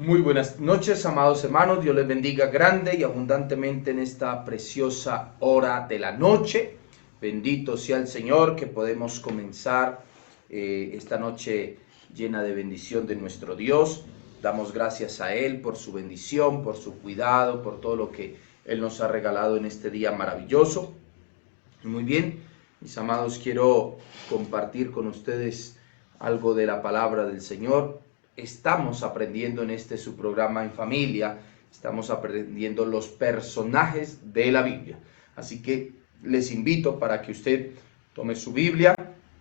Muy buenas noches, amados hermanos. Dios les bendiga grande y abundantemente en esta preciosa hora de la noche. Bendito sea el Señor que podemos comenzar esta noche llena de bendición de nuestro Dios. Damos gracias a Él por su bendición, por su cuidado, por todo lo que Él nos ha regalado en este día maravilloso. Muy bien, mis amados, quiero compartir con ustedes algo de la palabra del Señor. Estamos aprendiendo en este su programa en familia, estamos aprendiendo los personajes de la Biblia. Así que les invito para que usted tome su Biblia,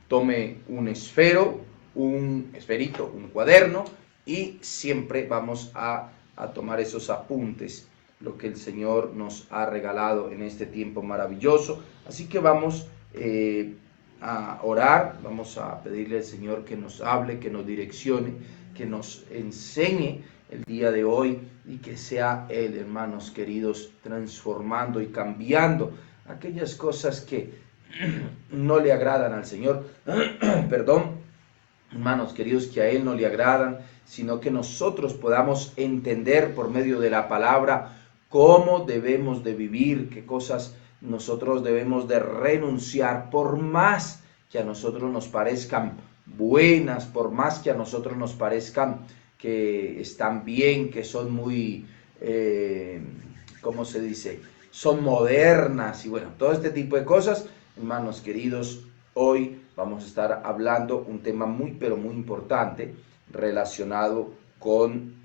tome un esferito, un cuaderno y siempre vamos a tomar esos apuntes, lo que el Señor nos ha regalado en este tiempo maravilloso. Así que vamos a orar, vamos a pedirle al Señor que nos hable, que nos direccione, que nos enseñe el día de hoy y que sea Él, hermanos queridos, transformando y cambiando aquellas cosas que no le agradan al Señor, perdón, hermanos queridos, que a Él no le agradan, sino que nosotros podamos entender por medio de la palabra cómo debemos de vivir, qué cosas nosotros debemos de renunciar, por más que a nosotros nos parezcan buenas, por más que a nosotros nos parezcan que están bien, que son muy, ¿cómo se dice? Son modernas y bueno, todo este tipo de cosas, hermanos queridos, hoy vamos a estar hablando un tema muy, pero muy importante relacionado con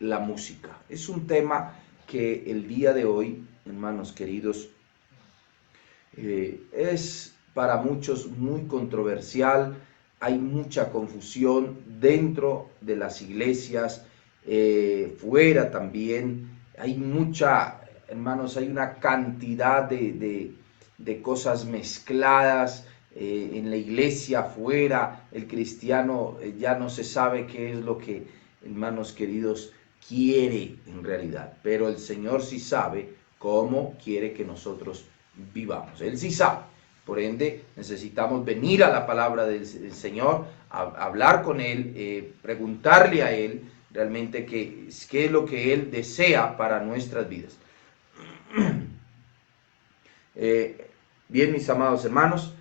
la música. Es un tema que el día de hoy, hermanos queridos, es para muchos muy controversial. Hay mucha confusión dentro de las iglesias, fuera también. Hay mucha, hermanos, hay una cantidad de cosas mezcladas. En la iglesia, afuera, el cristiano ya no se sabe qué es lo que, hermanos queridos, quiere en realidad, pero el Señor sí sabe cómo quiere que nosotros vivamos. Él sí sabe. Por ende, necesitamos venir a la palabra del Señor, hablar con Él, preguntarle a Él realmente qué es lo que Él desea para nuestras vidas. Bien, mis amados hermanos,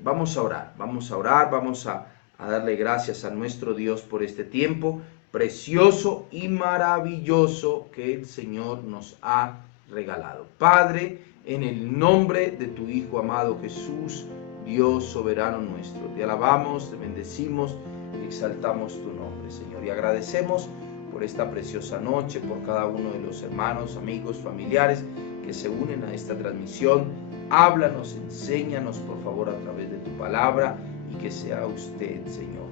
vamos a orar, vamos a darle gracias a nuestro Dios por este tiempo precioso y maravilloso que el Señor nos ha regalado. Padre, en el nombre de tu Hijo amado Jesús, Dios soberano nuestro, te alabamos, te bendecimos y exaltamos tu nombre, Señor, y agradecemos por esta preciosa noche, por cada uno de los hermanos, amigos, familiares que se unen a esta transmisión. Háblanos, enséñanos por favor a través de tu palabra y que sea usted, Señor,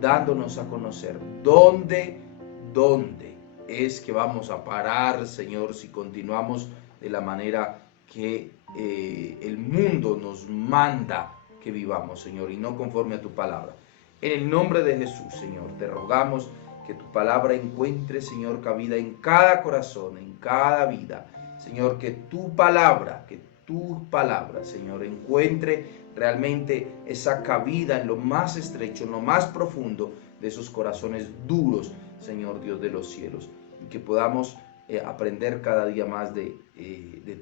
dándonos a conocer dónde es que vamos a parar, Señor, si continuamos de la manera que el mundo nos manda que vivamos, Señor, y no conforme a tu palabra. En el nombre de Jesús, Señor, te rogamos que tu palabra encuentre, Señor, cabida en cada corazón, en cada vida. Señor, que tu palabra, Señor, encuentre realmente esa cabida en lo más estrecho, en lo más profundo de esos corazones duros, Señor Dios de los cielos, y que podamos aprender cada día más de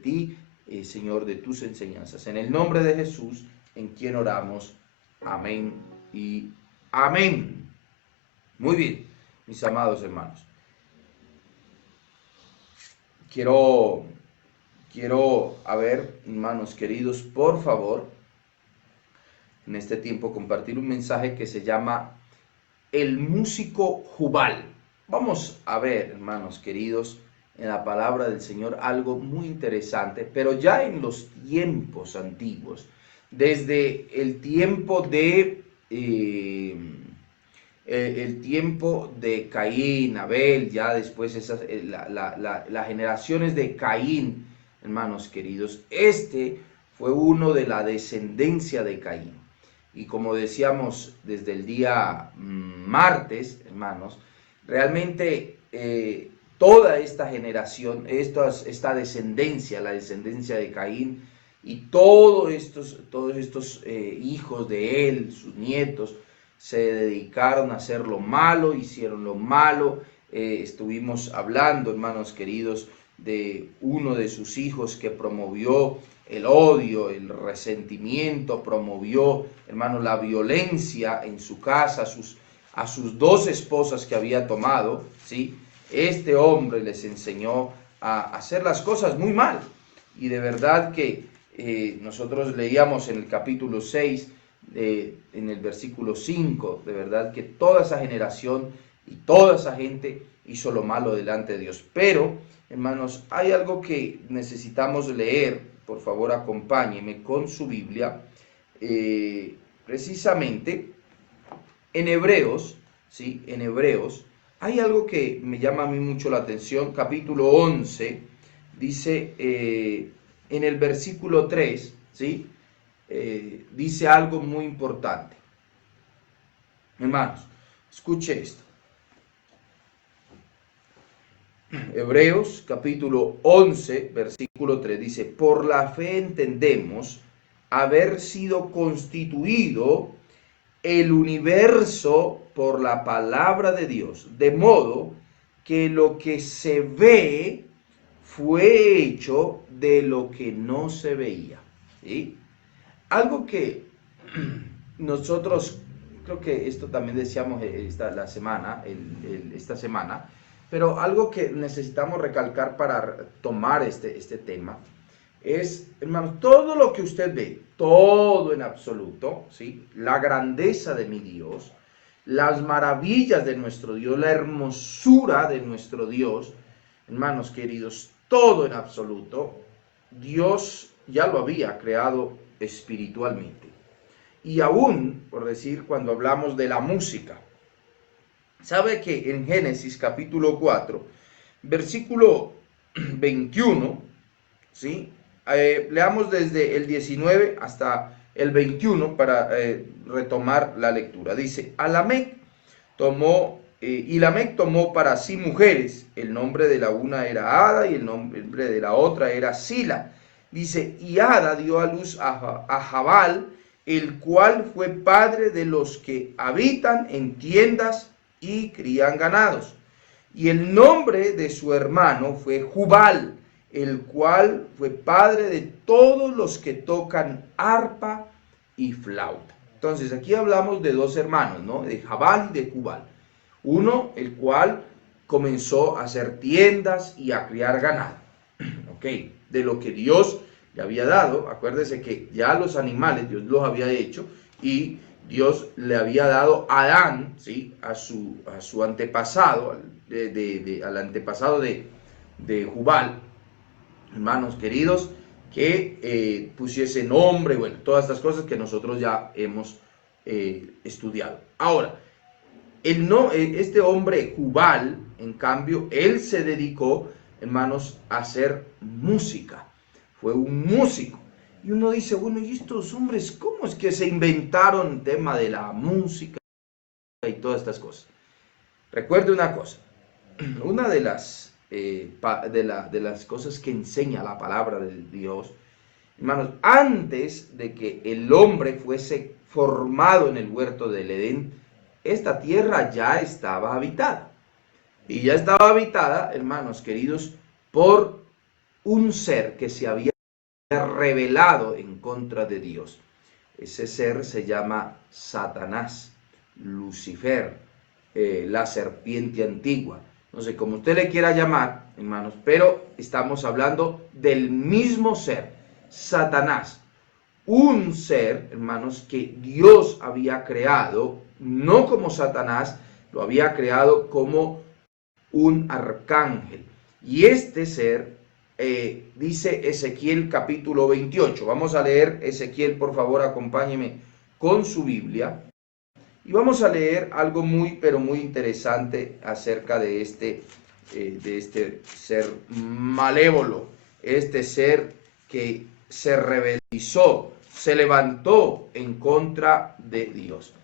ti, Señor, de tus enseñanzas. En el nombre de Jesús, en quien oramos. Amén y amén. Muy bien, mis amados hermanos. Quiero, a ver, hermanos queridos, por favor, en este tiempo compartir un mensaje que se llama El músico Jubal. Vamos a ver, hermanos queridos, en la palabra del Señor algo muy interesante, pero ya en los tiempos antiguos, desde el tiempo de Caín, Abel, ya después las generaciones de Caín, hermanos queridos, este fue uno de la descendencia de Caín. Y como decíamos desde el día martes, hermanos, realmente toda esta generación, esta descendencia, la descendencia de Caín y todos estos hijos de él, sus nietos, se dedicaron a hacer lo malo, hicieron lo malo. Estuvimos hablando, hermanos queridos, de uno de sus hijos que promovió el odio, el resentimiento, promovió, hermanos, la violencia en su casa, a sus dos esposas que había tomado, ¿sí? Este hombre les enseñó a hacer las cosas muy mal. Y de verdad que nosotros leíamos en el capítulo 6, en el versículo 5, de verdad que toda esa generación y toda esa gente hizo lo malo delante de Dios. Pero, hermanos, hay algo que necesitamos leer. Por favor, acompáñeme con su Biblia. Precisamente en Hebreos, ¿sí? En Hebreos hay algo que me llama a mí mucho la atención. Capítulo 11 dice en el versículo 3, ¿sí? Dice algo muy importante. Hermanos, escuche esto. Hebreos capítulo 11, versículo 3 dice: por la fe entendemos haber sido constituido el universo por la palabra de Dios, de modo que lo que se ve fue hecho de lo que no se veía. ¿Sí? Algo que nosotros, creo que esto también decíamos esta semana, pero algo que necesitamos recalcar para tomar este tema es, hermanos, todo lo que usted ve, todo en absoluto, ¿sí? La grandeza de mi Dios, las maravillas de nuestro Dios, la hermosura de nuestro Dios, hermanos queridos, todo en absoluto, Dios ya lo había creado espiritualmente. Y aún, por decir, cuando hablamos de la música, ¿sabe que en Génesis capítulo 4, versículo 21, ¿sí? Leamos desde el 19 hasta el 21 para retomar la lectura. Dice: y Lamec tomó para sí mujeres. El nombre de la una era Ada y el nombre de la otra era Sila. Dice: y Ada dio a luz a Jabal, el cual fue padre de los que habitan en tiendas y crían ganados. Y el nombre de su hermano fue Jubal, el cual fue padre de todos los que tocan arpa y flauta. Entonces aquí hablamos de dos hermanos, ¿no? De Jabal y de Jubal. Uno, el cual comenzó a hacer tiendas y a criar ganado, ¿ok? De lo que Dios le había dado. Acuérdese que ya los animales Dios los había hecho y Dios le había dado a Adán, ¿sí? a su antepasado, al antepasado de Jubal, hermanos queridos, que pusiese nombre, bueno, todas estas cosas que nosotros ya hemos estudiado. Ahora, este hombre Jubal, en cambio, él se dedicó, hermanos, a hacer música. Fue un músico. Y uno dice, bueno, ¿y estos hombres cómo es que se inventaron el tema de la música y todas estas cosas? Recuerde una cosa, una de las cosas que enseña la palabra de Dios, hermanos, antes de que el hombre fuese formado en el huerto del Edén, esta tierra ya estaba habitada. Y ya estaba habitada, hermanos queridos, por un ser que se había rebelado en contra de Dios. Ese ser se llama Satanás, Lucifer, la serpiente antigua. No sé cómo usted le quiera llamar, hermanos, pero estamos hablando del mismo ser, Satanás. Un ser, hermanos, que Dios había creado, no como Satanás, lo había creado como un arcángel. Y este ser, dice Ezequiel capítulo 28. Vamos a leer Ezequiel, por favor, acompáñeme con su Biblia. Y vamos a leer algo muy, pero muy interesante acerca de este ser malévolo, este ser que se rebelizó, se levantó en contra de Dios.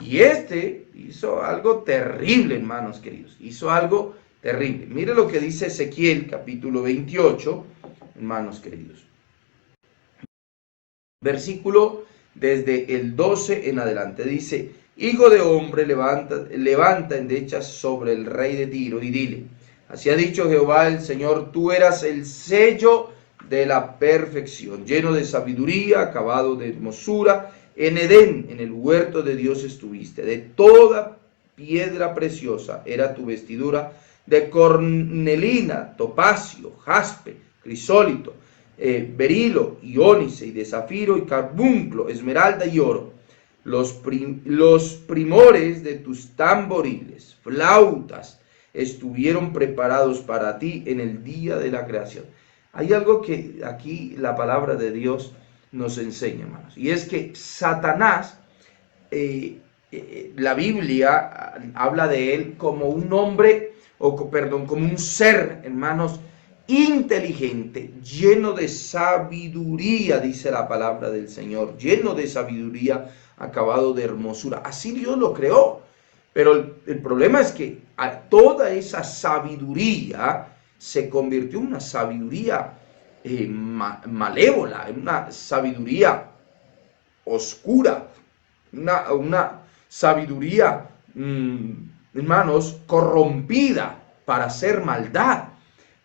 Y este hizo algo terrible, hermanos queridos, hizo algo terrible. Mire lo que dice Ezequiel capítulo 28, hermanos queridos. Versículo desde el 12 en adelante. Dice: hijo de hombre, levanta endechas sobre el rey de Tiro y dile: así ha dicho Jehová el Señor, tú eras el sello de la perfección, lleno de sabiduría, acabado de hermosura. En Edén, en el huerto de Dios estuviste. De toda piedra preciosa era tu vestidura, de cornelina, topacio, jaspe, crisólito, berilo y ónice, y de zafiro y carbunclo, esmeralda y oro. Los primores de tus tamboriles, flautas, estuvieron preparados para ti en el día de la creación. Hay algo que aquí la palabra de Dios nos enseña, hermanos, y es que Satanás, la Biblia habla de él como un hombre, como un ser, hermanos, inteligente, lleno de sabiduría, dice la palabra del Señor, lleno de sabiduría, acabado de hermosura. Así Dios lo creó. Pero el problema es que toda esa sabiduría se convirtió en una sabiduría malévola, en una sabiduría oscura, una sabiduría, hermanos, corrompida para hacer maldad.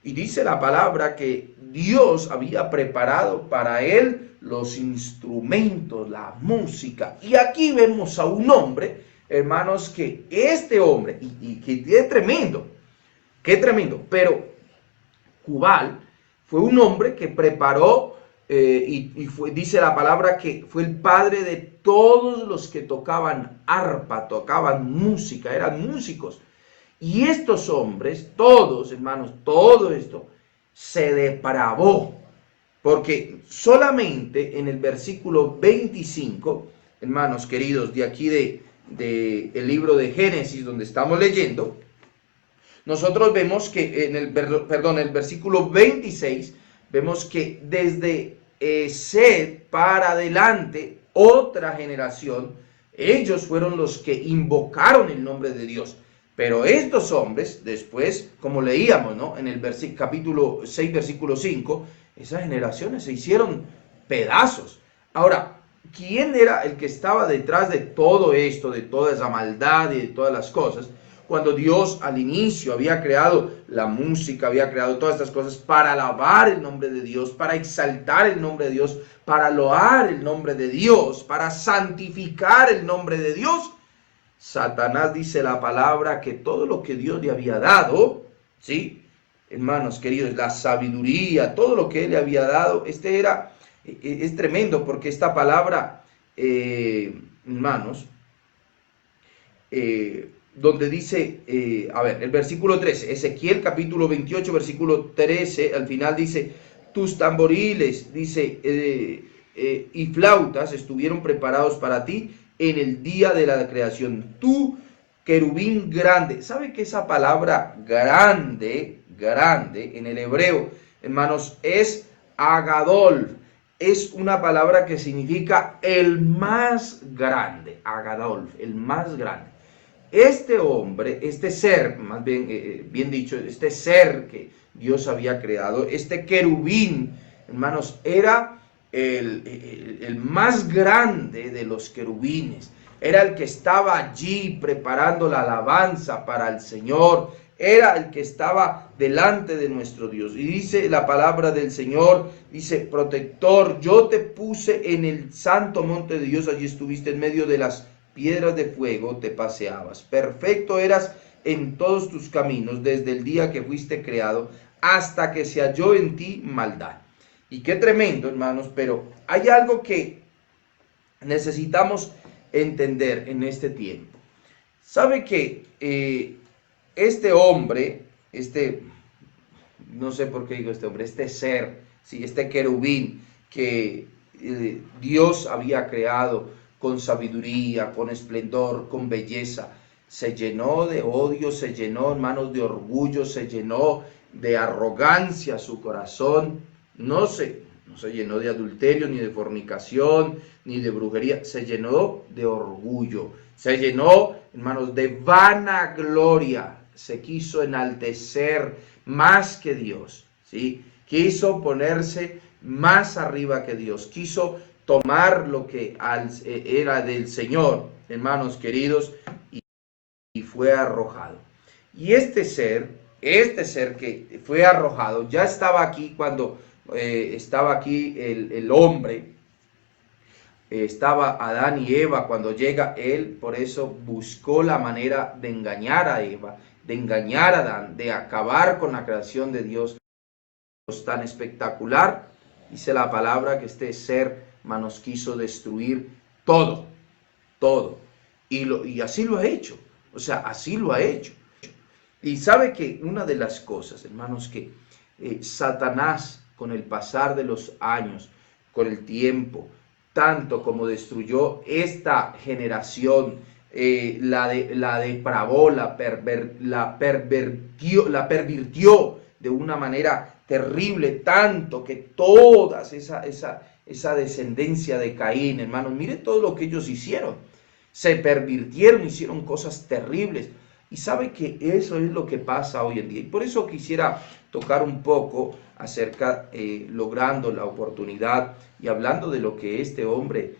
Y dice la palabra que Dios había preparado para él los instrumentos, la música. Y aquí vemos a un hombre, hermanos, que este hombre, y que es tremendo, pero Jubal fue un hombre que preparó, dice la palabra que fue el padre de todos los que tocaban arpa, tocaban música, eran músicos. Y estos hombres, todos, hermanos, todo esto se depravó, porque solamente en el versículo 25, hermanos queridos, de aquí de el libro de Génesis, donde estamos leyendo, nosotros vemos que en el versículo 26, vemos que desde Sed para adelante, otra generación, ellos fueron los que invocaron el nombre de Dios. Pero estos hombres, después, como leíamos, ¿no?, en el capítulo 6, versículo 5, esas generaciones se hicieron pedazos. Ahora, ¿quién era el que estaba detrás de todo esto, de toda esa maldad y de todas las cosas? Cuando Dios al inicio había creado la música, había creado todas estas cosas para alabar el nombre de Dios, para exaltar el nombre de Dios, para loar el nombre de Dios, para santificar el nombre de Dios, Satanás, dice la palabra, que todo lo que Dios le había dado, ¿sí?, hermanos queridos, la sabiduría, todo lo que él le había dado, es tremendo, porque esta palabra, hermanos, donde dice, el versículo 13, Ezequiel capítulo 28, versículo 13, al final dice: tus tamboriles, dice, y flautas estuvieron preparados para ti en el día de la creación. Tú, querubín grande. ¿Sabe que esa palabra grande en el hebreo, hermanos, es agadol? Es una palabra que significa el más grande, agadol, el más grande. Este hombre, este ser, más bien, bien dicho, este ser que Dios había creado, este querubín, hermanos, era el más grande de los querubines. Era el que estaba allí preparando la alabanza para el Señor. Era el que estaba delante de nuestro Dios. Y dice la palabra del Señor, dice: protector, yo te puse en el santo monte de Dios, allí estuviste en medio de las piedras de fuego, te paseabas. Perfecto eras en todos tus caminos, desde el día que fuiste creado, hasta que se halló en ti maldad. Y qué tremendo, hermanos, pero hay algo que necesitamos entender en este tiempo. ¿Sabe que este hombre, no sé por qué digo este hombre, este ser, ¿sí?, este querubín que Dios había creado con sabiduría, con esplendor, con belleza, se llenó de odio, se llenó, hermanos, de orgullo, se llenó de arrogancia su corazón? No se llenó de adulterio, ni de fornicación, ni de brujería, se llenó de orgullo, se llenó, hermanos, de vanagloria, se quiso enaltecer más que Dios, ¿sí? Quiso ponerse más arriba que Dios, quiso tomar lo que era del Señor, hermanos queridos, y fue arrojado. Y este ser que fue arrojado, ya estaba aquí cuando estaba aquí el hombre, estaba Adán y Eva cuando llega él, por eso buscó la manera de engañar a Eva, de engañar a Adán, de acabar con la creación de Dios tan espectacular. Dice la palabra que este ser, hermanos, quiso destruir todo, todo. Y así lo ha hecho. O sea, así lo ha hecho. Y sabe que una de las cosas, hermanos, que Satanás, con el pasar de los años, con el tiempo, tanto como destruyó esta generación, la depravó, la pervirtió de una manera terrible, tanto que toda esa descendencia de Caín, hermanos, mire todo lo que ellos hicieron. Se pervirtieron, hicieron cosas terribles. Y sabe que eso es lo que pasa hoy en día. Y por eso quisiera tocar un poco acerca, logrando la oportunidad y hablando de lo que este hombre,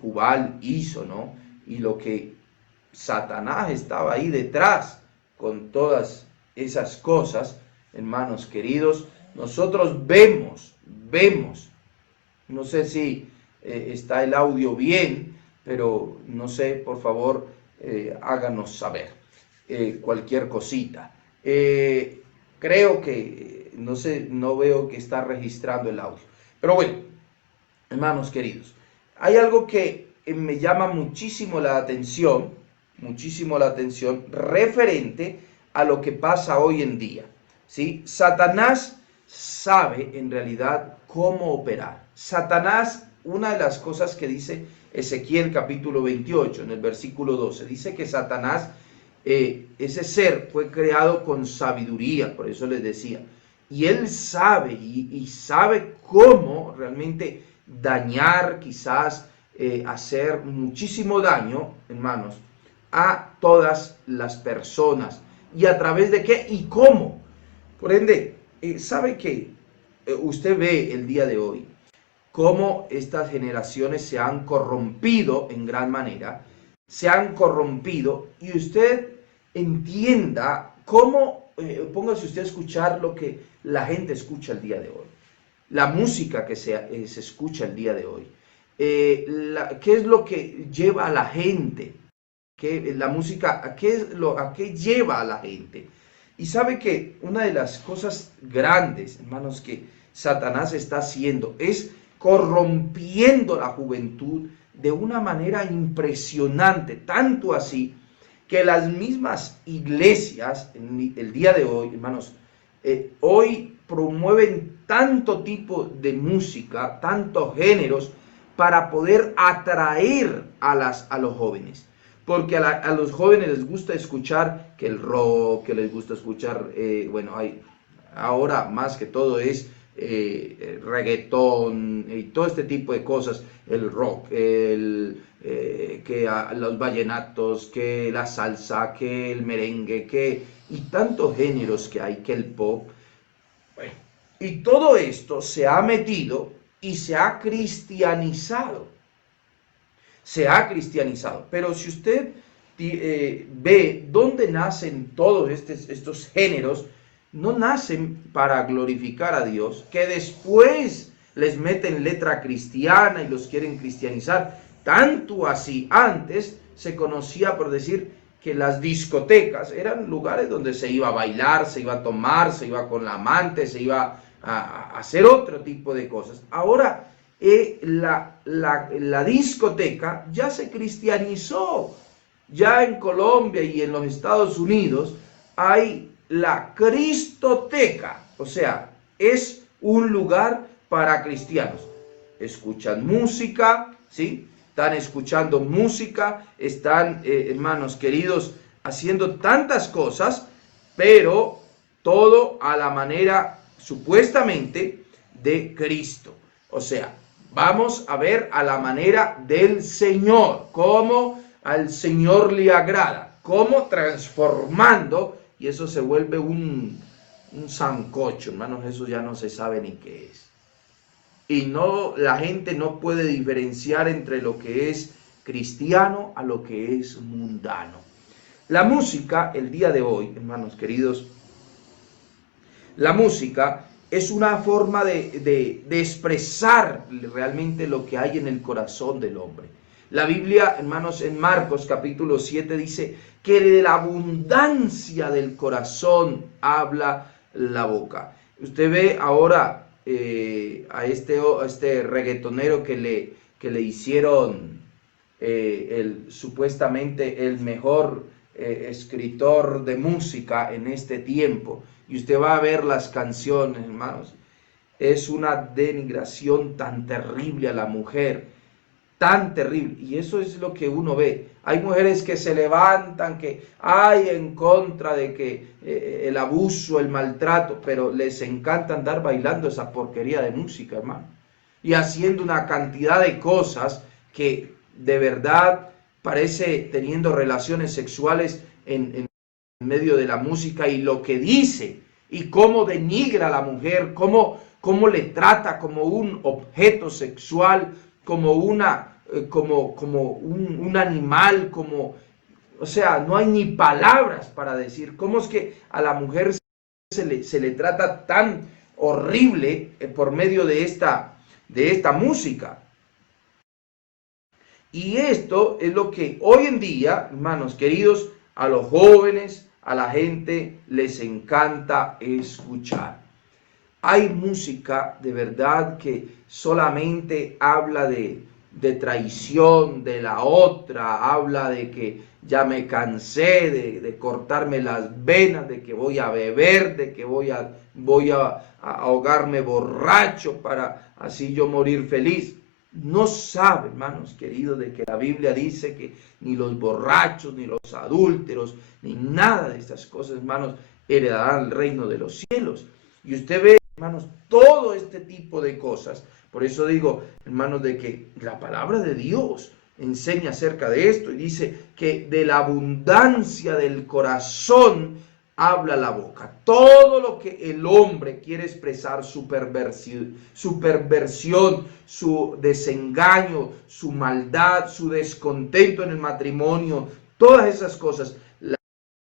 Jubal, hizo, ¿no? Y lo que Satanás estaba ahí detrás con todas esas cosas, hermanos queridos. Nosotros vemos, no sé si está el audio bien, pero no sé, por favor, háganos saber cualquier cosita. Creo que, no sé, no veo que está registrando el audio. Pero bueno, hermanos queridos, hay algo que me llama muchísimo la atención referente a lo que pasa hoy en día, ¿sí? Satanás sabe en realidad cómo operar. Satanás, una de las cosas que dice Ezequiel capítulo 28, en el versículo 12, dice que Satanás, ese ser fue creado con sabiduría, por eso les decía, y él sabe y sabe cómo realmente dañar, quizás hacer muchísimo daño, hermanos, a todas las personas. ¿Y a través de qué y cómo? Por ende, sabe que usted ve el día de hoy cómo estas generaciones se han corrompido en gran manera, se han corrompido, y usted entienda cómo, póngase usted a escuchar lo que la gente escucha el día de hoy, la música que se escucha el día de hoy, qué es lo que lleva a la gente, la música, a qué lleva a la gente. Y sabe que una de las cosas grandes, hermanos, que Satanás está haciendo es corrompiendo la juventud de una manera impresionante, tanto así que las mismas iglesias en el día de hoy, hermanos, hoy promueven tanto tipo de música, tantos géneros, para poder atraer a los jóvenes. Porque a los jóvenes les gusta escuchar que el rock, que les gusta escuchar, bueno, ahora más que todo es reggaetón y todo este tipo de cosas, el rock, los vallenatos, que la salsa, que el merengue, y tantos géneros que hay, que el pop. Bueno, y todo esto se ha metido y se ha cristianizado. Pero si usted ve dónde nacen todos estos géneros, no nacen para glorificar a Dios, que después les meten letra cristiana y los quieren cristianizar. Tanto así, antes se conocía por decir que las discotecas eran lugares donde se iba a bailar, se iba a tomar, se iba con la amante, se iba a hacer otro tipo de cosas. Ahora la discoteca ya se cristianizó. Ya en Colombia y en los Estados Unidos hay la cristoteca, o sea, es un lugar para cristianos. Escuchan música, ¿sí? Están escuchando música, están, hermanos queridos, haciendo tantas cosas, pero todo a la manera, supuestamente, de Cristo. O sea, vamos a ver a la manera del Señor, cómo al Señor le agrada, cómo transformando, y eso se vuelve un sancocho, hermanos, eso ya no se sabe ni qué es. y no, la gente no puede diferenciar entre lo que es cristiano a lo que es mundano. La música, el día de hoy, hermanos queridos, la música es una forma de expresar realmente lo que hay en el corazón del hombre. La Biblia, hermanos, en Marcos capítulo 7 dice que de la abundancia del corazón habla la boca. Usted ve ahora a este reggaetonero que le hicieron supuestamente el mejor escritor de música en este tiempo. Y usted va a ver las canciones, hermanos. Es una denigración tan terrible a la mujer, tan terrible. Y eso es lo que uno ve. Hay mujeres que se levantan, que hay en contra de que el abuso, el maltrato, pero les encanta andar bailando esa porquería de música, hermano. Y haciendo una cantidad de cosas que de verdad parece teniendo relaciones sexuales en medio de la música, y lo que dice y cómo denigra a la mujer, cómo le trata como un objeto sexual, como un animal, o sea, no hay ni palabras para decir cómo es que a la mujer se le trata tan horrible por medio de esta música. Y esto es lo que hoy en día, hermanos queridos, a los jóvenes, a la gente les encanta escuchar. Hay música de verdad que solamente habla de traición de la otra, habla de que ya me cansé de cortarme las venas, de que voy a beber, de que voy a ahogarme borracho para así yo morir feliz. No sabe, hermanos queridos, de que la Biblia dice que ni los borrachos, ni los adúlteros, ni nada de estas cosas, hermanos, heredarán el reino de los cielos. Y usted ve, hermanos, todo este tipo de cosas. Por eso digo, hermanos, de que la palabra de Dios enseña acerca de esto y dice que de la abundancia del corazón habla la boca. Todo lo que el hombre quiere expresar, su perversión, su desengaño, su maldad, su descontento en el matrimonio, todas esas cosas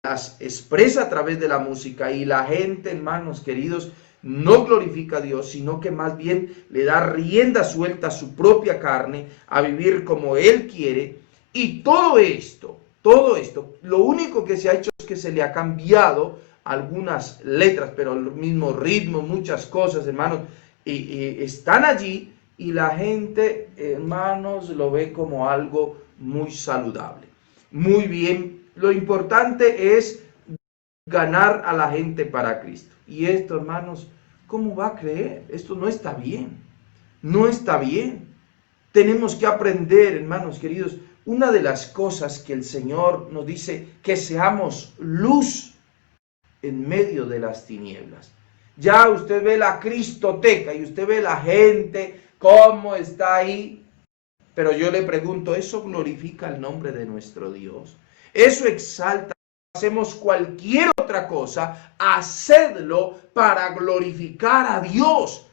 las expresa a través de la música, y la gente, hermanos queridos, no glorifica a Dios, sino que más bien le da rienda suelta a su propia carne, a vivir como él quiere. Y todo esto, lo único que se ha hecho es que se le ha cambiado algunas letras, pero el mismo ritmo, muchas cosas, hermanos, y están allí, y la gente, hermanos, lo ve como algo muy saludable. Muy bien, lo importante es ganar a la gente para Cristo. Y esto, hermanos, ¿cómo va a creer? Esto no está bien. No está bien. Tenemos que aprender, hermanos queridos, una de las cosas que el Señor nos dice, que seamos luz en medio de las tinieblas. Ya usted ve la cristoteca y usted ve la gente, cómo está ahí. Pero yo le pregunto, ¿eso glorifica el nombre de nuestro Dios? ¿Eso exalta? Hacemos cualquier otra cosa, hacedlo para glorificar a Dios.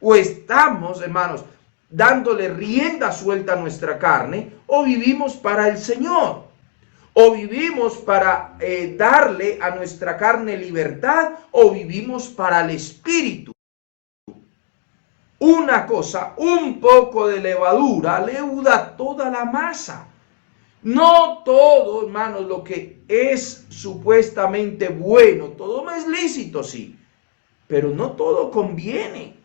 O estamos, hermanos, dándole rienda suelta a nuestra carne, o vivimos para el Señor, o vivimos para darle a nuestra carne libertad, o vivimos para el Espíritu. Una cosa, un poco de levadura leuda toda la masa. No todo, hermanos, lo que es supuestamente bueno, todo me es lícito, sí, pero no todo conviene.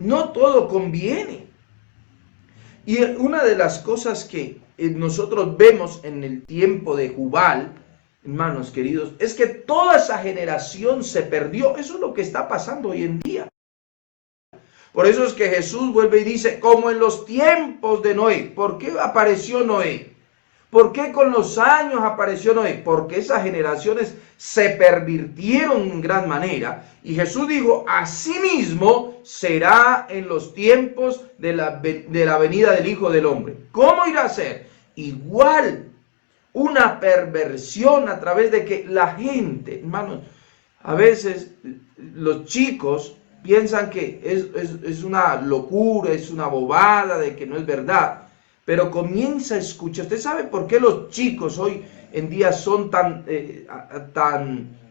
No todo conviene. Y una de las cosas que nosotros vemos en el tiempo de Jubal, hermanos queridos, es que toda esa generación se perdió. Eso es lo que está pasando hoy en día. Por eso es que Jesús vuelve y dice, como en los tiempos de Noé. ¿Por qué apareció Noé? ¿Por qué con los años apareció Noé? Porque esas generaciones se pervirtieron en gran manera. Y Jesús dijo, asimismo será en los tiempos de la venida del Hijo del Hombre. ¿Cómo irá a ser? Igual, una perversión a través de que la gente, hermanos, a veces los chicos piensan que es una locura, es una bobada, de que no es verdad. Pero comienza a escuchar. ¿Usted sabe por qué los chicos hoy en día son tan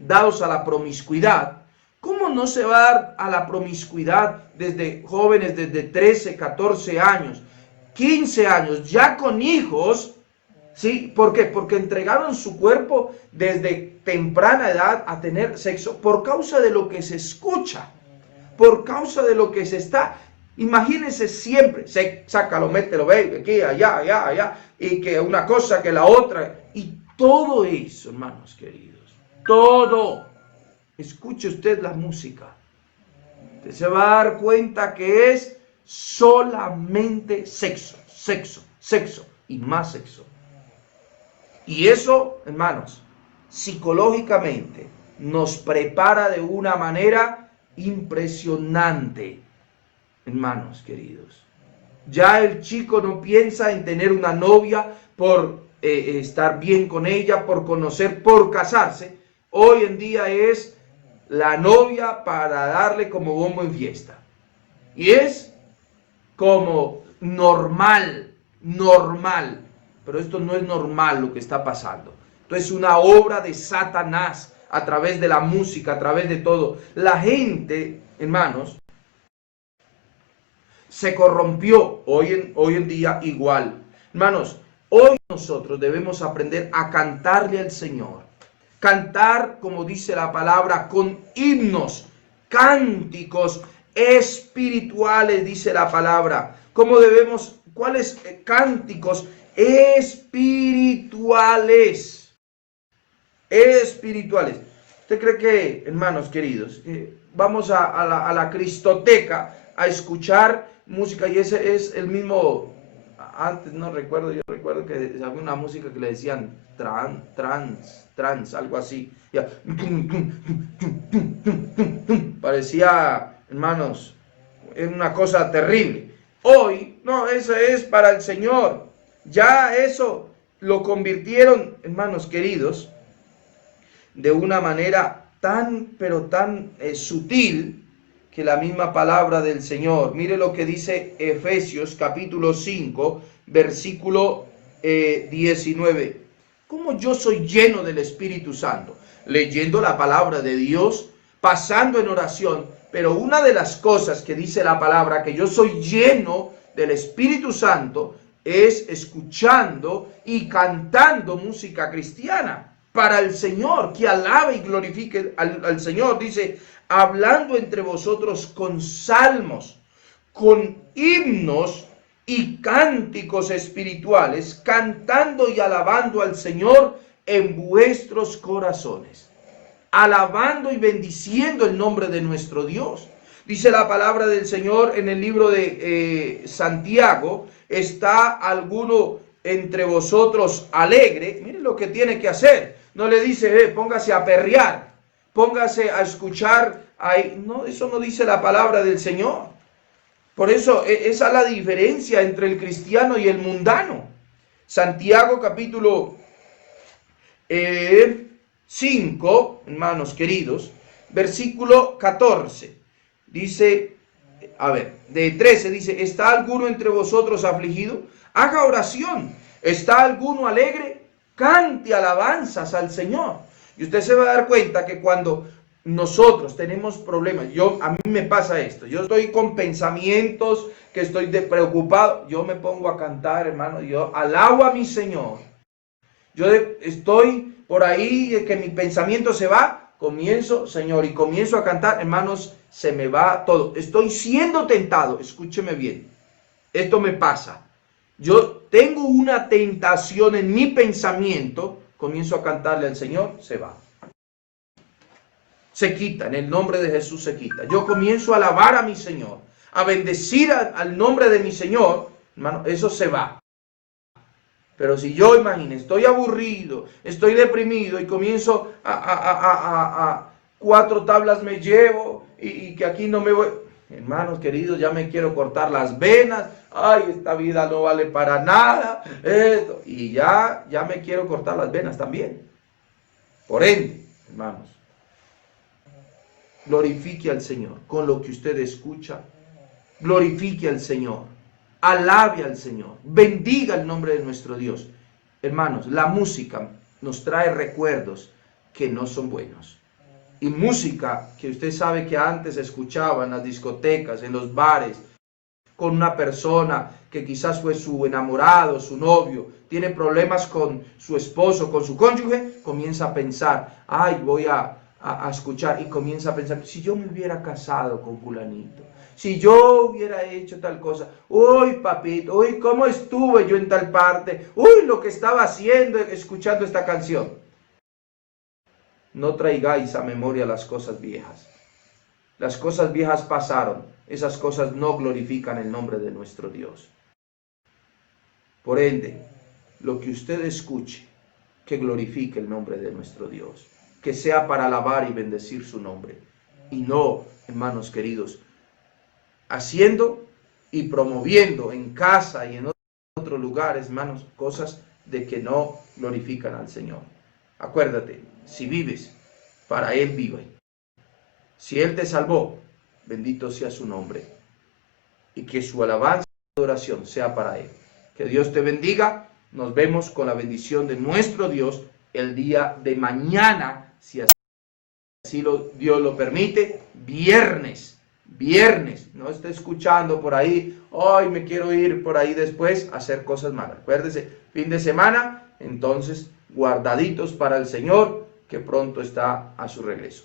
dados a la promiscuidad? ¿Cómo no se va a dar a la promiscuidad desde jóvenes, desde 13, 14 años, 15 años, ya con hijos? ¿Sí? ¿Por qué? Porque entregaron su cuerpo desde temprana edad a tener sexo por causa de lo que se escucha, por causa de lo que se está. Imagínense siempre, sácalo, mételo, ve, aquí, allá, y que una cosa, que la otra, y todo eso, hermanos queridos, todo. Escuche usted la música, usted se va a dar cuenta que es solamente sexo, sexo, sexo y más sexo. Y eso, hermanos, psicológicamente nos prepara de una manera impresionante, hermanos queridos. Ya el chico no piensa en tener una novia por estar bien con ella, por conocer, por casarse. Hoy en día es la novia para darle como bombo en fiesta. Y es como normal. Pero esto no es normal lo que está pasando. Esto es una obra de Satanás a través de la música, a través de todo. La gente, hermanos, se corrompió hoy en día igual. Hermanos, hoy nosotros debemos aprender a cantarle al Señor. Cantar, como dice la palabra, con himnos, cánticos espirituales, dice la palabra. ¿Cómo debemos? ¿Cuáles cánticos espirituales? Espirituales. ¿Usted cree que, hermanos queridos, vamos a la Cristoteca a escuchar música y ese es el mismo? Antes no recuerdo, yo recuerdo que había una música que le decían trans, algo así. Ya. Parecía, hermanos, una cosa terrible. Hoy, no, eso es para el Señor. Ya eso lo convirtieron, hermanos queridos, de una manera pero tan sutil, que la misma palabra del Señor. Mire lo que dice Efesios capítulo 5, versículo 19. ¿Cómo yo soy lleno del Espíritu Santo? Leyendo la palabra de Dios, pasando en oración. Pero una de las cosas que dice la palabra, que yo soy lleno del Espíritu Santo, es escuchando y cantando música cristiana para el Señor, que alabe y glorifique al Señor. Dice, hablando entre vosotros con salmos, con himnos y cánticos espirituales, cantando y alabando al Señor en vuestros corazones, alabando y bendiciendo el nombre de nuestro Dios. Dice la palabra del Señor en el libro de Santiago, ¿está alguno entre vosotros alegre? Miren lo que tiene que hacer. No le dice, póngase a perrear, póngase a escuchar. No, eso no dice la palabra del Señor. Por eso, esa es la diferencia entre el cristiano y el mundano. Santiago capítulo 5, hermanos queridos, versículo 14. Dice, de 13 dice, ¿está alguno entre vosotros afligido? Haga oración. ¿Está alguno alegre? Cante alabanzas al Señor. Y usted se va a dar cuenta que cuando nosotros tenemos problemas, a mí me pasa esto, yo estoy con pensamientos, que estoy preocupado, yo me pongo a cantar, hermano, yo alabo a mi Señor. Yo estoy por ahí, que mi pensamiento se va, comienzo, Señor, y comienzo a cantar, hermanos, se me va todo. Estoy siendo tentado, escúcheme bien, esto me pasa. Yo tengo una tentación en mi pensamiento, comienzo a cantarle al Señor, se va. Se quita, en el nombre de Jesús se quita. Yo comienzo a alabar a mi Señor, a bendecir al nombre de mi Señor, hermano, eso se va. Pero si yo, imagine, estoy aburrido, estoy deprimido y comienzo a 4 tablas me llevo y que aquí no me voy. Hermanos queridos, ya me quiero cortar las venas. Ay, esta vida no vale para nada. Esto. Y ya me quiero cortar las venas también. Por ende, hermanos, glorifique al Señor con lo que usted escucha. Glorifique al Señor, alabe al Señor, bendiga el nombre de nuestro Dios. Hermanos, la música nos trae recuerdos que no son buenos. Y música que usted sabe que antes escuchaba en las discotecas, en los bares, con una persona que quizás fue su enamorado, su novio, tiene problemas con su esposo, con su cónyuge, comienza a pensar, ay, voy a escuchar, y comienza a pensar, si yo me hubiera casado con fulanito, si yo hubiera hecho tal cosa, uy, papito, uy, cómo estuve yo en tal parte, uy, lo que estaba haciendo escuchando esta canción. No traigáis a memoria las cosas viejas. Las cosas viejas pasaron, esas cosas no glorifican el nombre de nuestro Dios. Por ende, lo que usted escuche, que glorifique el nombre de nuestro Dios, que sea para alabar y bendecir su nombre, y no, hermanos queridos, haciendo y promoviendo en casa y en otros lugares, hermanos, cosas de que no glorifican al Señor. Acuérdate, si vives, para Él vive. Si Él te salvó, bendito sea su nombre. Y que su alabanza y adoración sea para Él. Que Dios te bendiga. Nos vemos con la bendición de nuestro Dios el día de mañana, si así Dios lo permite, viernes. No esté escuchando por ahí, hoy me quiero ir por ahí después a hacer cosas malas. Acuérdese, fin de semana, entonces guardaditos para el Señor, que pronto está a su regreso.